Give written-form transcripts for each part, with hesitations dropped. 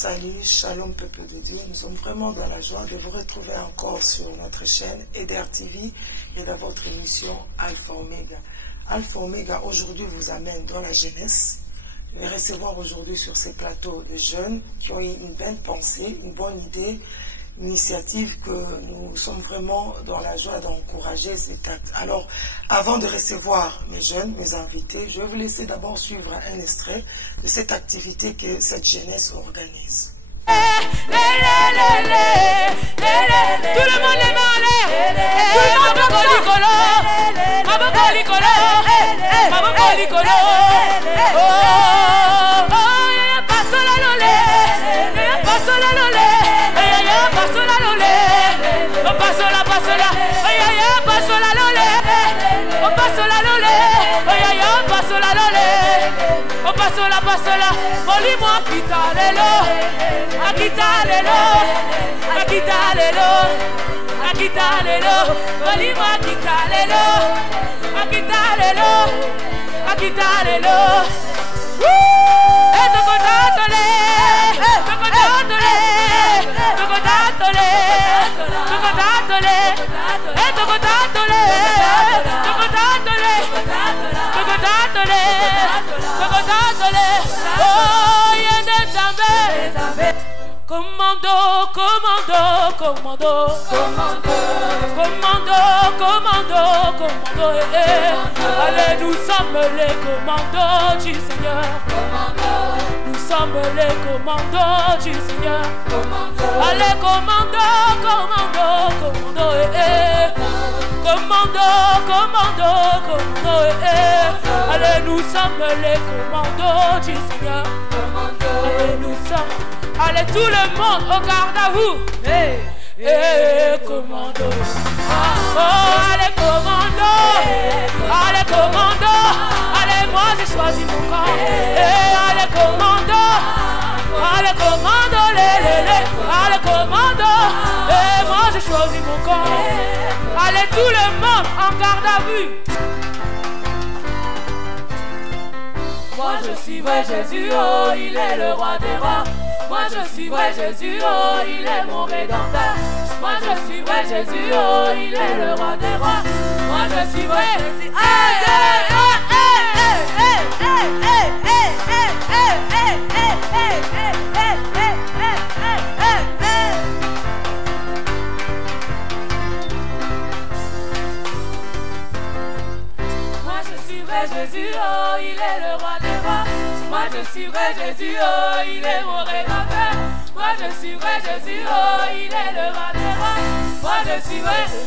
Salut, shalom peuple de Dieu. Nous sommes vraiment dans la joie de vous retrouver encore sur notre chaîne EDR TV et dans votre émission Alpha Omega. Alpha Omega aujourd'hui vous amène dans la jeunesse. Je vais recevoir aujourd'hui sur ces plateaux de jeunes qui ont eu une belle pensée, une bonne idée, une initiative que nous sommes vraiment dans la joie d'encourager cet acte. Alors, avant de recevoir mes jeunes, mes invités, je vais vous laisser d'abord suivre un extrait de cette activité que cette jeunesse organise. Tout le monde les mains en l'air. Tout le monde pasola, volimo aquitalelo, aquitalelo, aquitalelo, aquitalelo, volimo aquitalelo, aquitalelo, aquitalelo. Tocotatole, tocotatole, tocotatole, tocotatole, tocotatole, tocotatole, tocotatole, tocotatole. Oh, yende zambe. Commando, commando, commando, commando, commando, commando, commando, allez, nous sommes les commandos du Seigneur. Nous sommes les commandos du Seigneur. Allez, commando, commando, commando, commando, commando, commando, allez, nous sommes les commandos du Seigneur. Allez, nous sommes. Allez, tout le monde au garde à vous. Commando. Oh, allez, commando. Allez, commando. Allez, moi j'ai choisi mon camp. Allez, commando. Allez, commando. Allez, commando. Moi j'ai choisi mon camp. Allez, tout le monde en garde à vue. Moi je suivrai Jésus, oh, il est le roi des rois. Moi je suivrai Jésus, oh, il est mon rédempteur. Moi je suivrai Jésus, oh, il est le roi des rois. Moi je suivrai Jésus. Moi je suivrai Jésus, oh, il est le roi des rois. Moi je suivrai Jésus, oh, il est mon rédempteur. Moi je suivrai Jésus, oh, il est le roi des rois. Moi je suivrai Jésus.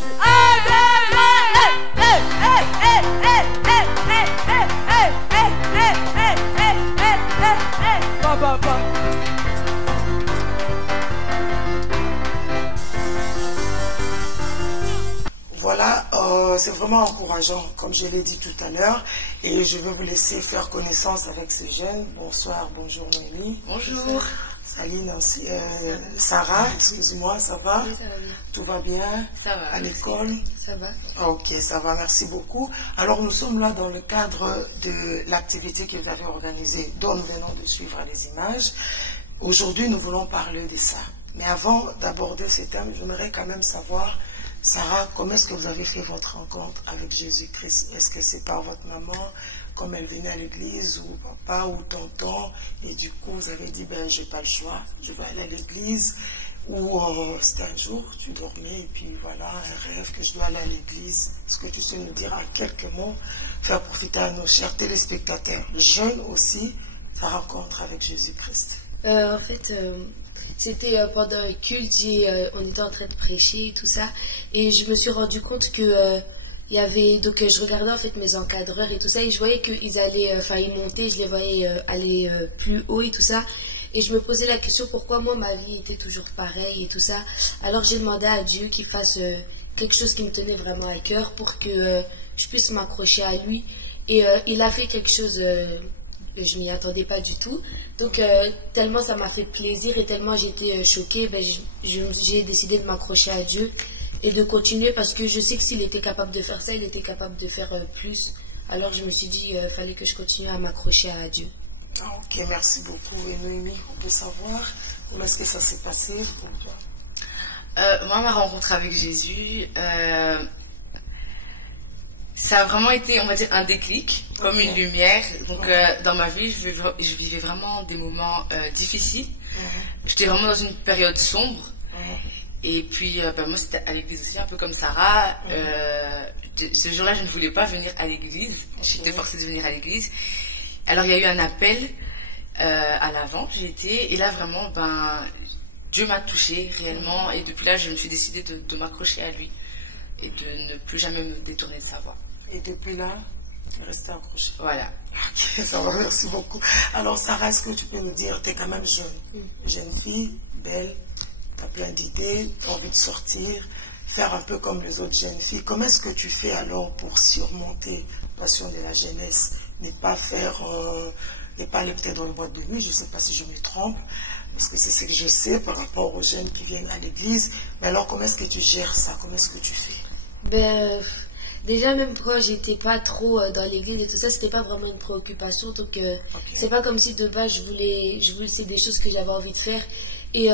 Voilà, c'est vraiment encourageant, comme je l'ai dit tout à l'heure, et je vais vous laisser faire connaissance avec ces jeunes. Bonsoir, bonjour Noémie. Bonjour. Salut Nancy, Sarah, excuse-moi, ça va? Oui, ça va bien. Tout va bien? Ça va. À l'école? Ça va. Ok, ça va, merci beaucoup. Alors nous sommes là dans le cadre de l'activité que vous avez organisée, dont nous venons de suivre les images. Aujourd'hui, nous voulons parler de ça. Mais avant d'aborder ce thème, j'aimerais quand même savoir, Sarah, comment est-ce que vous avez fait votre rencontre avec Jésus-Christ? Est-ce que c'est par votre maman, comme elle venait à l'église, ou papa, ou tonton, et du coup vous avez dit, ben j'ai pas le choix, je vais aller à l'église, ou c'était un jour, tu dormais, et puis voilà, un rêve que je dois aller à l'église. Est-ce que tu sais nous dire en quelques mots, faire profiter à nos chers téléspectateurs, jeunes aussi, sa rencontre avec Jésus-Christ? En fait, c'était pendant un culte, on était en train de prêcher et tout ça, et je me suis rendu compte que il y avait, donc je regardais en fait mes encadreurs et tout ça, et je voyais qu'ils allaient, ils montaient, je les voyais aller plus haut et tout ça, et je me posais la question pourquoi moi ma vie était toujours pareille et tout ça. Alors j'ai demandé à Dieu qu'il fasse quelque chose qui me tenait vraiment à cœur pour que je puisse m'accrocher à lui, et il a fait quelque chose. Je m'y attendais pas du tout, donc tellement ça m'a fait plaisir et tellement j'étais choquée, j'ai décidé de m'accrocher à Dieu et de continuer, parce que je sais que s'il était capable de faire ça, il était capable de faire plus. Alors je me suis dit fallait que je continue à m'accrocher à Dieu. Ok, merci beaucoup. Et Noémie, on peut savoir Comment est-ce que ça s'est passé pour toi? Moi, ma rencontre avec Jésus, ça a vraiment été, on va dire, un déclic, comme une lumière. Donc, dans ma vie, je vivais vraiment des moments difficiles. J'étais vraiment dans une période sombre. Et puis, moi, c'était à l'église aussi, un peu comme Sarah. Ce jour-là, je ne voulais pas venir à l'église. J'étais forcée de venir à l'église. Alors, il y a eu un appel à l'avant, j'y étais. Et là, vraiment, Dieu m'a touchée réellement. Et depuis là, je me suis décidée de m'accrocher à lui. Et de ne plus jamais me détourner de sa voie. Et depuis là, tu es restée accrochée. Voilà. Ok, ça va, merci beaucoup. Alors, Sarah, est-ce que tu peux nous dire, tu es quand même jeune, jeune fille, belle, tu as plein d'idées, tu as envie de sortir, faire un peu comme les autres jeunes filles. Comment est-ce que tu fais alors pour surmonter la passion de la jeunesse? Ne pas aller peut-être dans une boîte de nuit, je ne sais pas si je me trompe, parce que c'est ce que je sais par rapport aux jeunes qui viennent à l'église. Mais alors, comment est-ce que tu gères ça? Comment est-ce que tu fais? Déjà, même quand j'étais pas trop dans l'église et tout ça, c'était pas vraiment une préoccupation. Donc, c'est pas comme si de base c'est des choses que j'avais envie de faire. Et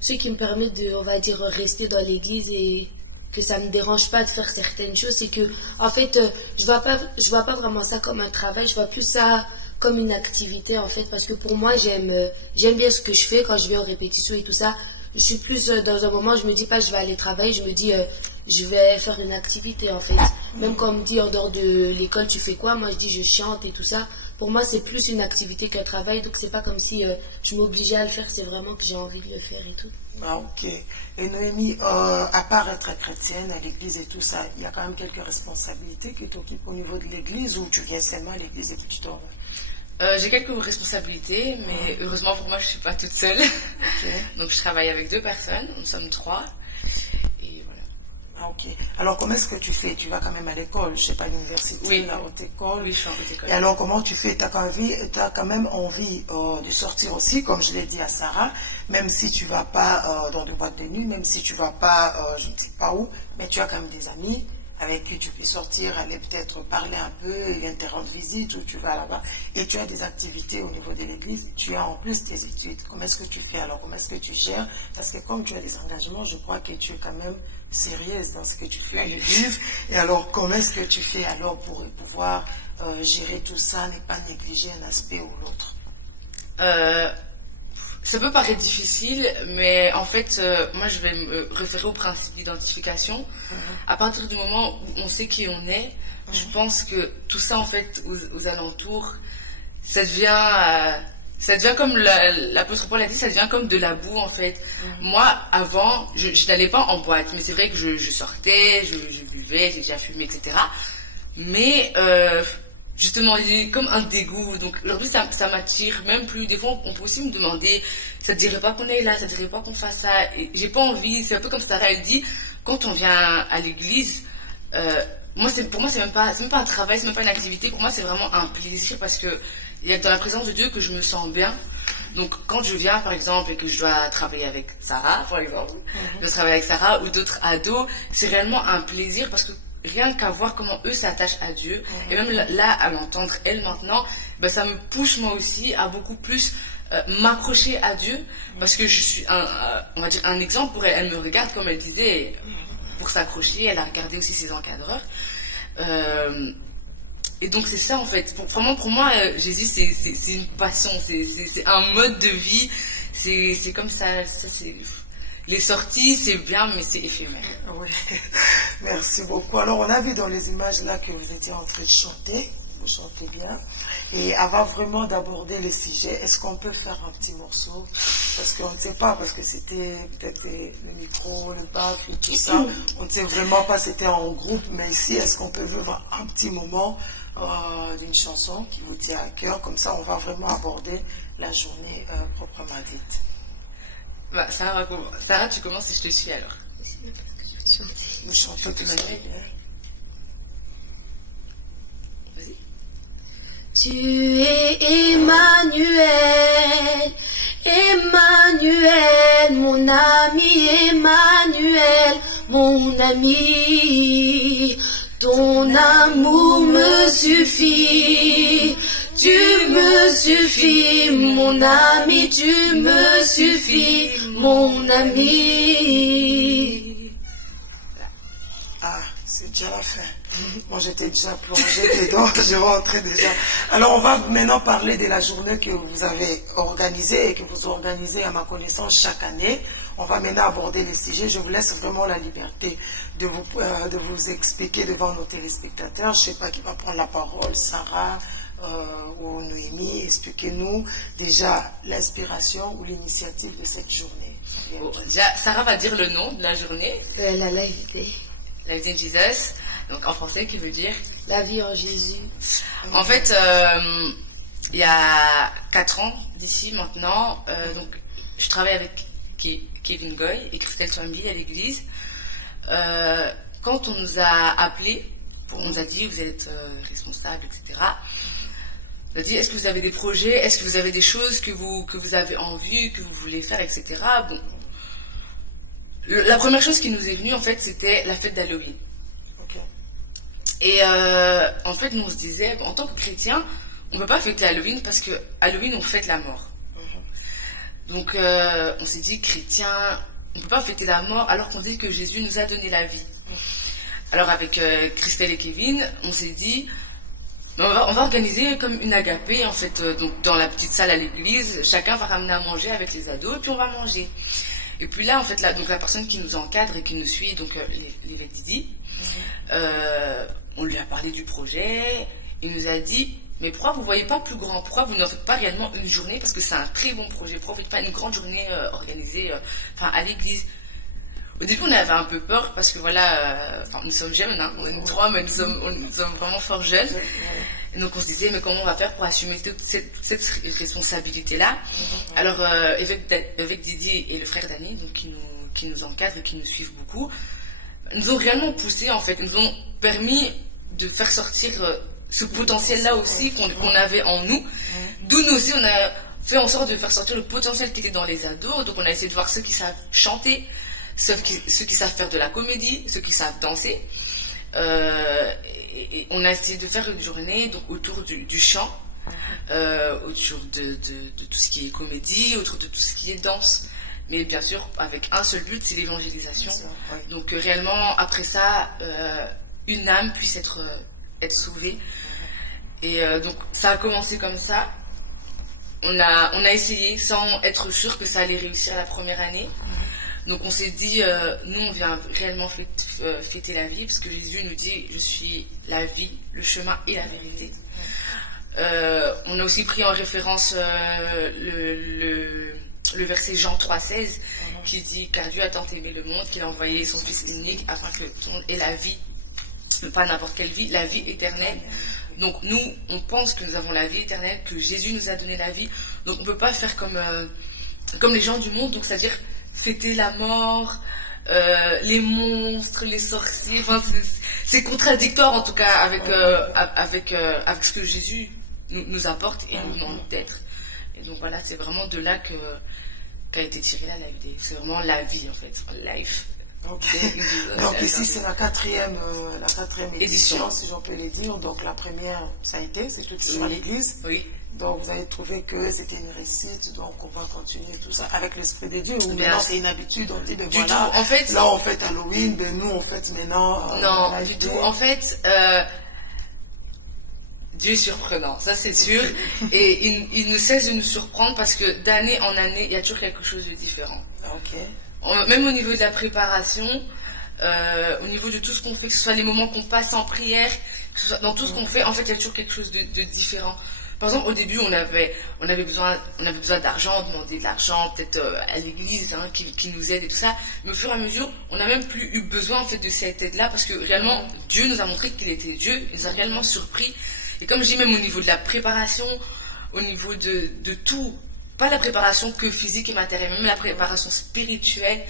ce qui me permet de, on va dire, rester dans l'église et que ça me dérange pas de faire certaines choses, c'est que, en fait, je vois pas vraiment ça comme un travail, je vois plus ça comme une activité, en fait, parce que pour moi, j'aime bien ce que je fais quand je vais en répétition et tout ça. Je suis plus dans un moment, je me dis pas je vais aller travailler, je me dis je vais faire une activité, en fait. Même quand on me dit en dehors de l'école tu fais quoi, moi je dis je chante et tout ça. Pour moi c'est plus une activité qu'un travail, donc c'est pas comme si je m'obligeais à le faire, c'est vraiment que j'ai envie de le faire et tout. Ah, ok. Et Noémie, à part être chrétienne à l'église et tout ça, il y a quand même quelques responsabilités que tu occupes au niveau de l'église, ou tu viens seulement à l'église et puis tu t'en vas? J'ai quelques responsabilités, mais heureusement pour moi, je ne suis pas toute seule. Donc, je travaille avec 2 personnes, nous sommes 3. Et voilà. Ah, ok. Alors, comment est-ce que tu fais? Tu vas quand même à l'école, je ne sais pas, à l'université, la haute école. Oui, je suis en haute école. Et alors, comment tu fais? Tu as quand même envie de sortir aussi, comme je l'ai dit à Sarah, même si tu ne vas pas dans des boîtes de nuit, même si tu ne vas pas, je ne sais pas où, mais tu as quand même des amis avec qui tu peux sortir, aller peut-être parler un peu, et te rendre visite, ou tu vas là-bas, et tu as des activités au niveau de l'église, tu as en plus tes études. Comment est-ce que tu fais alors? Comment est-ce que tu gères? Parce que comme tu as des engagements, je crois que tu es quand même sérieuse dans ce que tu fais à l'église. Et alors, comment est-ce que tu fais alors pour pouvoir gérer tout ça, ne pas négliger un aspect ou l'autre? Ça peut paraître difficile, mais en fait, moi je vais me référer au principe d'identification. À partir du moment où on sait qui on est, je pense que tout ça en fait aux alentours, ça devient comme l'apôtre Paul a dit, ça devient comme de la boue en fait. Moi avant, je n'allais pas en boîte, mais c'est vrai que je sortais, je buvais, j'ai déjà fumé, etc. Mais justement, il est comme un dégoût. Donc aujourd'hui, ça m'attire même plus. Des fois, on peut aussi me demander, ça te dirait pas qu'on est là, ça te dirait pas qu'on fasse ça. Et j'ai pas envie. C'est un peu comme Sarah elle dit, quand on vient à l'église, pour moi, c'est même pas un travail, c'est même pas une activité. Pour moi, c'est vraiment un plaisir parce que il y a dans la présence de Dieu que je me sens bien. Donc quand je viens, par exemple, et que je dois travailler avec Sarah, par exemple, je dois travailler avec Sarah ou d'autres ados, c'est réellement un plaisir parce que rien qu'à voir comment eux s'attachent à Dieu, et même là, à l'entendre elle maintenant, ça me pousse moi aussi à beaucoup plus m'accrocher à Dieu, parce que je suis on va dire un exemple pour elle. Elle me regarde comme elle disait, pour s'accrocher, elle a regardé aussi ses encadreurs. Et donc c'est ça en fait. Vraiment pour moi, Jésus c'est une passion, c'est un mode de vie, c'est comme ça c'est... Les sorties, c'est bien, mais c'est éphémère. Oui, merci beaucoup. Alors, on a vu dans les images là que vous étiez en train de chanter. Vous chantez bien. Et avant vraiment d'aborder le sujet, est-ce qu'on peut faire un petit morceau? Parce qu'on ne sait pas, parce que c'était peut-être le micro, le baff et tout ça. On ne sait vraiment pas, c'était en groupe. Mais ici, est-ce qu'on peut vivre un petit moment d'une chanson qui vous tient à cœur? Comme ça, on va vraiment aborder la journée proprement dite. Sarah, tu commences et je te suis alors. Nous chantons tout de suite. Vas-y. Tu es Emmanuel, Emmanuel, mon ami, Emmanuel, mon ami. Ton amour me suffit. Tu me suffis, mon ami, tu me suffis, mon ami. Ah, c'est déjà la fin. Moi, j'étais déjà plongée dedans, je rentrais déjà. Alors, on va maintenant parler de la journée que vous avez organisée et que vous organisez, à ma connaissance, chaque année. On va maintenant aborder les sujets. Je vous laisse vraiment la liberté de vous expliquer devant nos téléspectateurs. Je ne sais pas qui va prendre la parole, Sarah ou Noémie. Expliquez-nous déjà l'inspiration ou l'initiative de cette journée. Bon, déjà, Sarah va dire le nom de la journée. La Life Day. Life Day Jesus. Donc en français, qui veut dire la vie en Jésus. En fait, il y a 4 ans d'ici maintenant, donc je travaille avec Kevin Goy et Christelle Twamby à l'église. Quand on nous a appelés, on nous a dit vous êtes responsables, etc. On a dit est-ce que vous avez des projets, est-ce que vous avez des choses que vous avez envie, que vous voulez faire, etc. Bon, la première chose qui nous est venue en fait, c'était la fête d'Halloween. Et en fait, nous on se disait, en tant que chrétien, on ne peut pas fêter Halloween parce que Halloween, on fête la mort. Donc, on s'est dit, chrétien, on ne peut pas fêter la mort alors qu'on dit que Jésus nous a donné la vie. Alors, avec Christelle et Kevin, on s'est dit, on va organiser comme une agapée, en fait, donc dans la petite salle à l'église, chacun va ramener à manger avec les ados et puis on va manger. Et puis là, en fait, donc la personne qui nous encadre et qui nous suit, donc l'évêque Didi, on lui a parlé du projet, il nous a dit mais pourquoi vous ne voyez pas plus grand, pourquoi vous n'en faites pas réellement une journée, parce que c'est un très bon projet, pourquoi vous ne faites pas une grande journée organisée à l'église. Au début on avait un peu peur parce que voilà, nous sommes jeunes, hein, on est 3 mais nous sommes vraiment fort jeunes, et donc on se disait mais comment on va faire pour assumer toute cette responsabilité là. Alors avec Didier et le frère Dany, donc qui nous encadrent et qui nous suivent beaucoup, nous ont réellement poussé, en fait, nous ont permis de faire sortir ce potentiel-là aussi qu'on avait en nous. D'où nous aussi, on a fait en sorte de faire sortir le potentiel qui était dans les ados. Donc on a essayé de voir ceux qui savent chanter, ceux qui savent faire de la comédie, ceux qui savent danser. Et on a essayé de faire une journée donc, autour du chant, autour de tout ce qui est comédie, autour de tout ce qui est danse. Mais bien sûr, avec un seul but, c'est l'évangélisation. Donc réellement, après ça, une âme puisse être sauvée. Et donc, ça a commencé comme ça. On a essayé sans être sûr que ça allait réussir la première année. Donc on s'est dit, nous, on vient réellement fêter la vie, parce que Jésus nous dit, je suis la vie, le chemin et la vérité. On a aussi pris en référence le verset Jean 3,16 qui dit car Dieu a tant aimé le monde qu'il a envoyé son fils unique afin que tout le monde ait la vie, pas n'importe quelle vie, la vie éternelle. Donc nous on pense que nous avons la vie éternelle, que Jésus nous a donné la vie, donc on ne peut pas faire comme les gens du monde, donc c'est-à-dire fêter la mort, les monstres, les sorciers, enfin, c'est contradictoire en tout cas avec ce que Jésus nous apporte et nous demande d'être. Et donc voilà, c'est vraiment de là qu'a été tirée la Life Day. C'est vraiment la vie en fait, life. Okay. Donc ici c'est la quatrième édition, si j'en peux le dire. Donc la première, ça a été, c'était toujours à l'église. Oui. Donc vous avez trouvé que c'était une réussite, donc on va continuer tout ça avec l'Esprit de Dieu. Ou maintenant c'est une habitude, on dit ben du voilà, tout. En fait, là on fait Halloween, ben nous on fait maintenant. Non, du tout. En fait, Dieu est surprenant, ça c'est sûr. Et il ne cesse de nous surprendre parce que d'année en année, il y a toujours quelque chose de différent. Okay. Même au niveau de la préparation, au niveau de tout ce qu'on fait, que ce soit les moments qu'on passe en prière, que ce soit dans tout ce qu'on fait, en fait il y a toujours quelque chose de différent. Par exemple, au début, on avait besoin d'argent, on demandait de l'argent, peut-être à l'église, hein, qui nous aide et tout ça. Mais au fur et à mesure, on n'a même plus eu besoin en fait de cette aide-là parce que réellement, Dieu nous a montré qu'il était Dieu, il nous a réellement surpris. Et comme je dis, même au niveau de la préparation, au niveau de tout, pas la préparation que physique et matérielle, même la préparation spirituelle,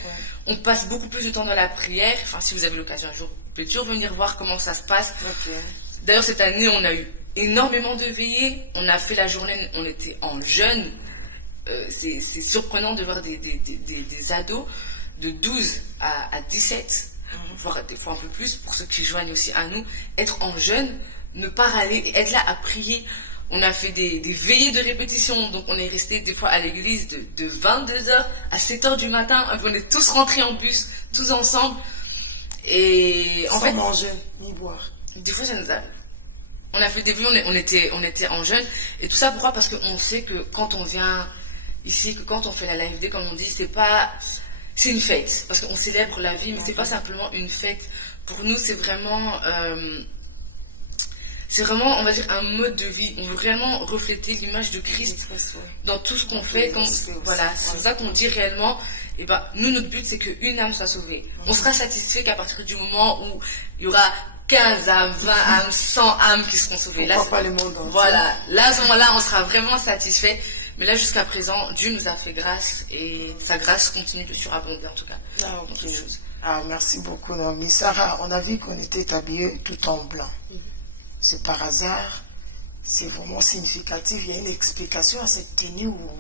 on passe beaucoup plus de temps dans la prière. Enfin, si vous avez l'occasion un jour, vous pouvez toujours venir voir comment ça se passe. Okay. D'ailleurs, cette année, on a eu énormément de veillées. On a fait la journée, on était en jeûne. C'est surprenant de voir des ados de 12 à 17, voire des fois un peu plus, pour ceux qui joignent aussi à nous, être en jeûne, ne pas râler, être là à prier. On a fait des veillées de répétition, donc on est resté des fois à l'église de 22h à 7h du matin. On est tous rentrés en bus, tous ensemble. Et en Sans fait, manger ni boire. des fois ça nous arrive. On a fait des veillées, on était en jeûne. Et tout ça pourquoi? Parce qu'on sait que quand on vient ici, que quand on fait la live day, comme on dit, c'est une fête. Parce qu'on célèbre la vie, mais c'est pas simplement une fête. Pour nous, c'est vraiment, on va dire, un mode de vie. On veut réellement refléter l'image de Christ dans tout ce qu'on fait. Voilà, c'est pour ça qu'on dit réellement, et ben, nous, notre but, c'est qu'une âme soit sauvée. On sera satisfait qu'à partir du moment où il y aura 15 âmes, 20 âmes, 100 âmes qui seront sauvées. Là, pas les mondes entiers. Voilà, là, à ce moment-là, on sera vraiment satisfait. Mais là, jusqu'à présent, Dieu nous a fait grâce et sa grâce continue de surabonder en tout cas. Ah, ok. Merci beaucoup, Naomi. Sarah, on a vu qu'on était habillés tout en blanc. C'est par hasard, c'est vraiment significatif. Il y a une explication à cette tenue où,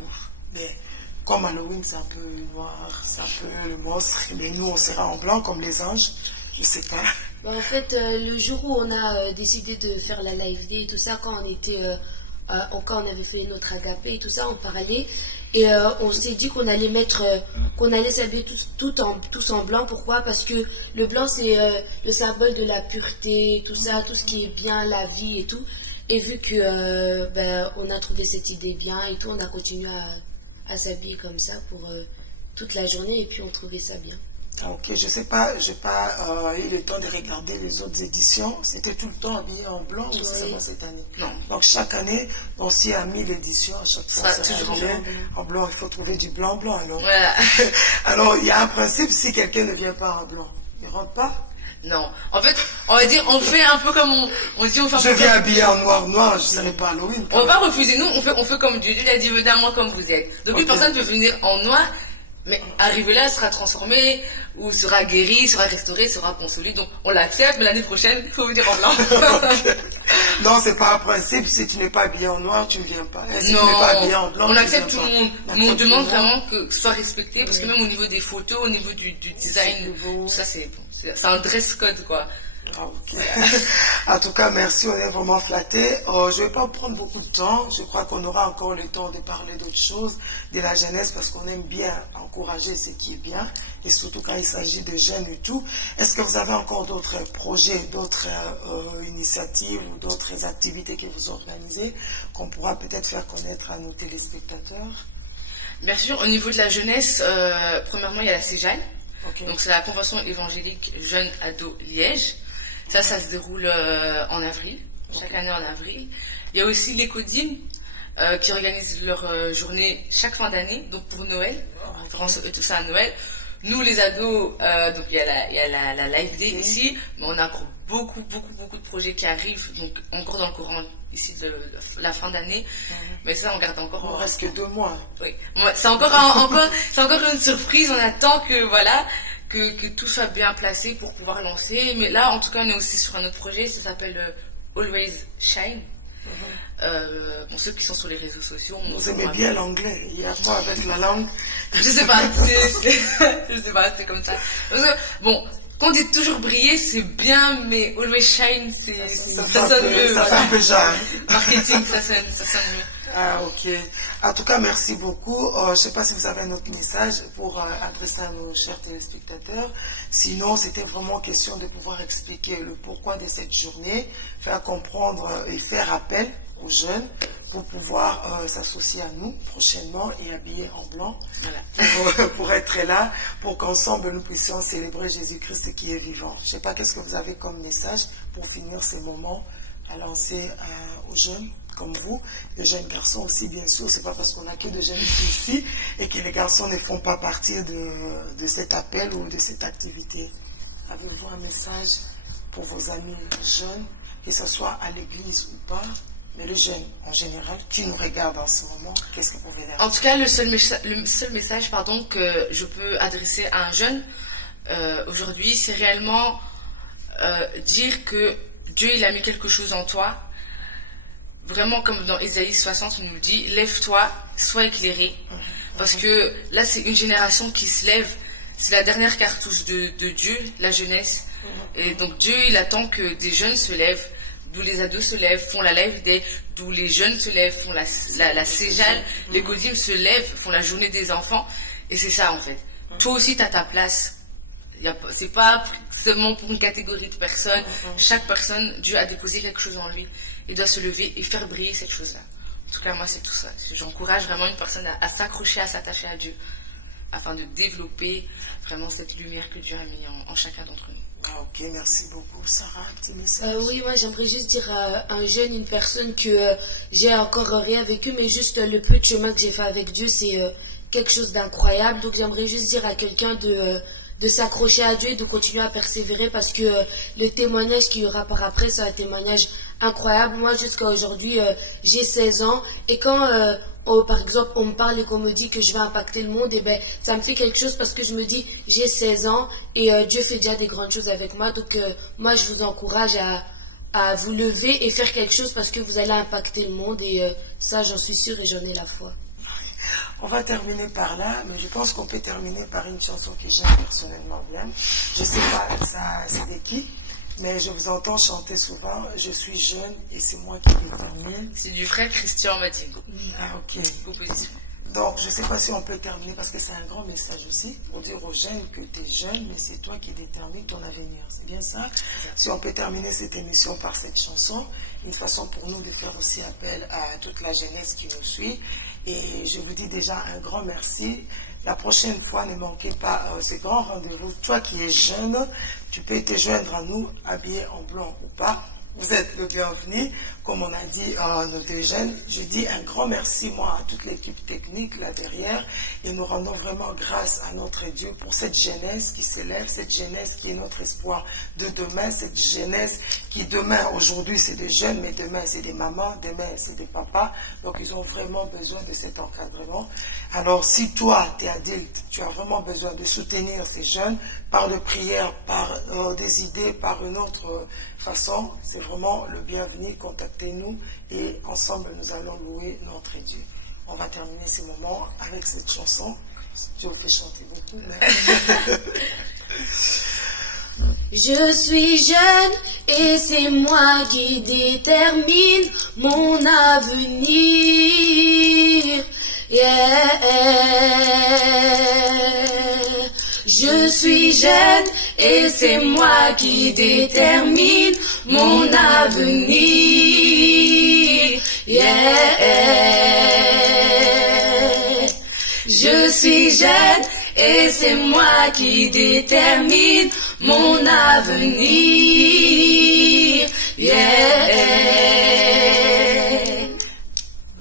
mais, comme Halloween, c'est un peu noir, c'est un peu le monstre, mais nous, on sera en blanc comme les anges. Je sais pas. En fait, le jour où on a décidé de faire la live day et tout ça, quand on était, quand on avait fait notre agapé et tout ça, on parlait et on s'est dit qu'on allait qu'on allait s'habiller tous en blanc. Pourquoi? Parce que le blanc c'est le symbole de la pureté, tout ça, tout ce qui est bien, la vie et tout. Et vu que on a trouvé cette idée bien et tout, on a continué à s'habiller comme ça pour toute la journée et puis on trouvait ça bien. Ok, je sais pas, j'ai pas eu le temps de regarder les autres éditions. C'était tout le temps habillé en blanc ou c'est seulement cette année? Non. Donc chaque année, on s'y a mis l'édition à chaque fois. Ça, toujours en blanc, il faut trouver du blanc alors. Voilà. Alors il y a un principe, si quelqu'un ne vient pas en blanc, il ne rentre pas? Non. En fait, on va dire, on fait un peu comme on dit, on fait un peu. Je viens habillé en noir, je ne serai pas Halloween. On va pas refuser, nous, on fait comme Dieu. Dieu a dit, venez à moi comme vous êtes. Donc une personne peut venir en noir. Mais arrivé là, sera transformé, ou sera guéri, sera restauré, sera consolé. Donc on l'accepte, mais l'année prochaine, il faut venir en blanc. Non, c'est pas un principe. Si tu n'es pas habillé en noir, tu ne viens pas. Si non, tu n'es pas habillé en blanc, on accepte tout le monde. Mais on demande vraiment que ce soit respecté, parce que même au niveau des photos, au niveau du design, tout ça, c'est un dress code, quoi. Ah, ok. En tout cas, merci, on est vraiment flattés. Je ne vais pas prendre beaucoup de temps. Je crois qu'on aura encore le temps de parler d'autres choses, de la jeunesse, parce qu'on aime bien encourager ce qui est bien, et surtout quand il s'agit de jeunes et tout. Est-ce que vous avez encore d'autres projets, d'autres initiatives ou d'autres activités que vous organisez qu'on pourra peut-être faire connaître à nos téléspectateurs? Bien sûr, au niveau de la jeunesse, premièrement, il y a la CEJAL. Okay. Donc c'est la Convention évangélique Jeunes Ados Liège. Ça se déroule en avril, chaque année en avril. Il y a aussi les Codines qui organisent leur journée chaque fin d'année, donc pour Noël, en référence tout ça à Noël. Nous les ados, donc il y a la live day ici, mais on a encore beaucoup de projets qui arrivent, donc encore dans le courant ici de la fin d'année. Mais ça on garde encore. Il ne reste que 2 mois. Oui, c'est encore une surprise. On attend que voilà. Que tout soit bien placé pour pouvoir lancer. Mais là, en tout cas, on est aussi sur un autre projet, ça s'appelle Always Shine. Pour ceux qui sont sur les réseaux sociaux. Vous aimez bien l'anglais, il y a quoi avec la langue? Je sais pas, c'est comme ça. Parce que, bon, quand on dit toujours briller, c'est bien, mais Always Shine, ça sonne mieux. Ça fait un peu genre. Marketing, ça sonne mieux. Ah, ok. En tout cas, merci beaucoup. Je ne sais pas si vous avez un autre message pour adresser à nos chers téléspectateurs. Sinon, c'était vraiment question de pouvoir expliquer le pourquoi de cette journée, faire comprendre et faire appel aux jeunes pour pouvoir s'associer à nous prochainement et habiller en blanc, voilà, pour être là, pour qu'ensemble nous puissions célébrer Jésus-Christ qui est vivant. Je ne sais pas qu'est-ce que vous avez comme message pour finir ce moment à lancer aux jeunes comme vous, les jeunes garçons aussi, bien sûr. C'est pas parce qu'on a que de jeunes filles ici et que les garçons ne font pas partie de cet appel ou de cette activité. Avez-vous un message pour vos amis jeunes, que ce soit à l'église ou pas, mais les jeunes en général qui nous regardent en ce moment, qu'est-ce que vous pouvez dire? En tout cas, le seul message que je peux adresser à un jeune aujourd'hui, c'est réellement dire que Dieu il a mis quelque chose en toi. Vraiment, comme dans Ésaïe 60, il nous dit, lève-toi, sois éclairé. Parce que là, c'est une génération qui se lève. C'est la dernière cartouche de Dieu, la jeunesse. Et donc, Dieu, il attend que des jeunes se lèvent, d'où les ados se lèvent, font la live day, d'où les jeunes se lèvent, font la céjale, les codines se lèvent, font la journée des enfants. Et c'est ça en fait. Toi aussi, tu as ta place. C'est pas seulement pour une catégorie de personnes. Chaque personne, Dieu a déposé quelque chose en lui. Il doit se lever et faire briller cette chose-là. En tout cas, moi, c'est tout ça. J'encourage vraiment une personne à s'accrocher, à s'attacher à Dieu, afin de développer vraiment cette lumière que Dieu a mis en chacun d'entre nous. Ah, ok, merci beaucoup. Sarah, petit message. Oui, moi j'aimerais juste dire à un jeune, une personne que j'ai encore rien vécu, mais juste le peu de chemin que j'ai fait avec Dieu, c'est quelque chose d'incroyable. Donc j'aimerais juste dire à quelqu'un de s'accrocher à Dieu et de continuer à persévérer, parce que le témoignage qu'il y aura par après, c'est un témoignage incroyable. Moi, jusqu'à aujourd'hui, j'ai 16 ans, et quand par exemple on me parle et qu'on me dit que je vais impacter le monde, et ben ça me fait quelque chose, parce que je me dis j'ai 16 ans et Dieu fait déjà des grandes choses avec moi. Donc moi je vous encourage à vous lever et faire quelque chose, parce que vous allez impacter le monde, et ça j'en suis sûre et j'en ai la foi. On va terminer par là, mais je pense qu'on peut terminer par une chanson que j'aime personnellement bien. Je ne sais pas ça c'est de qui, mais je vous entends chanter souvent. Je suis jeune et c'est moi qui détermine. C'est du frère Christian Madigo. Ah, ok. Composition. Donc, je ne sais pas si on peut terminer, parce que c'est un grand message aussi, pour dire aux jeunes que tu es jeune, mais c'est toi qui détermines ton avenir. C'est bien ça? Si on peut terminer cette émission par cette chanson, une façon pour nous de faire aussi appel à toute la jeunesse qui nous suit. Et je vous dis déjà un grand merci. La prochaine fois, ne manquez pas ce grand rendez-vous. Toi qui es jeune, tu peux te joindre à nous, habillé en blanc ou pas. Vous êtes le bienvenu. Comme on a dit nos deux jeunes, je dis un grand merci, moi, à toute l'équipe technique là derrière, et nous rendons vraiment grâce à notre Dieu pour cette jeunesse qui se lève, cette jeunesse qui est notre espoir de demain, cette jeunesse qui demain, aujourd'hui c'est des jeunes, mais demain c'est des mamans, demain c'est des papas, donc ils ont vraiment besoin de cet encadrement. Alors si toi, tu es adulte, tu as vraiment besoin de soutenir ces jeunes par de prières, par des idées, par une autre façon, c'est vraiment le bienvenu. Contactez-nous et ensemble nous allons louer notre Dieu. On va terminer ce moment avec cette chanson. Je vous fais chanter beaucoup. Je suis jeune et c'est moi qui détermine mon avenir. Je suis jeune et c'est moi qui détermine mon avenir. Je suis jeune et c'est moi qui détermine mon avenir.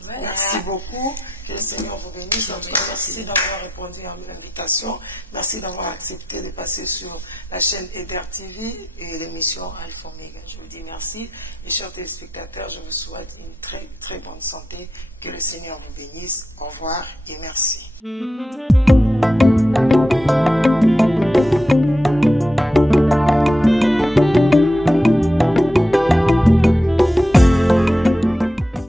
Merci beaucoup. Que le Seigneur vous bénisse. En tout cas, merci d'avoir répondu à l'invitation. Merci d'avoir accepté de passer sur la chaîne Eder TV et l'émission Alpha Omega. Je vous dis merci. Et chers téléspectateurs, je vous souhaite une très très bonne santé. Que le Seigneur vous bénisse. Au revoir et merci.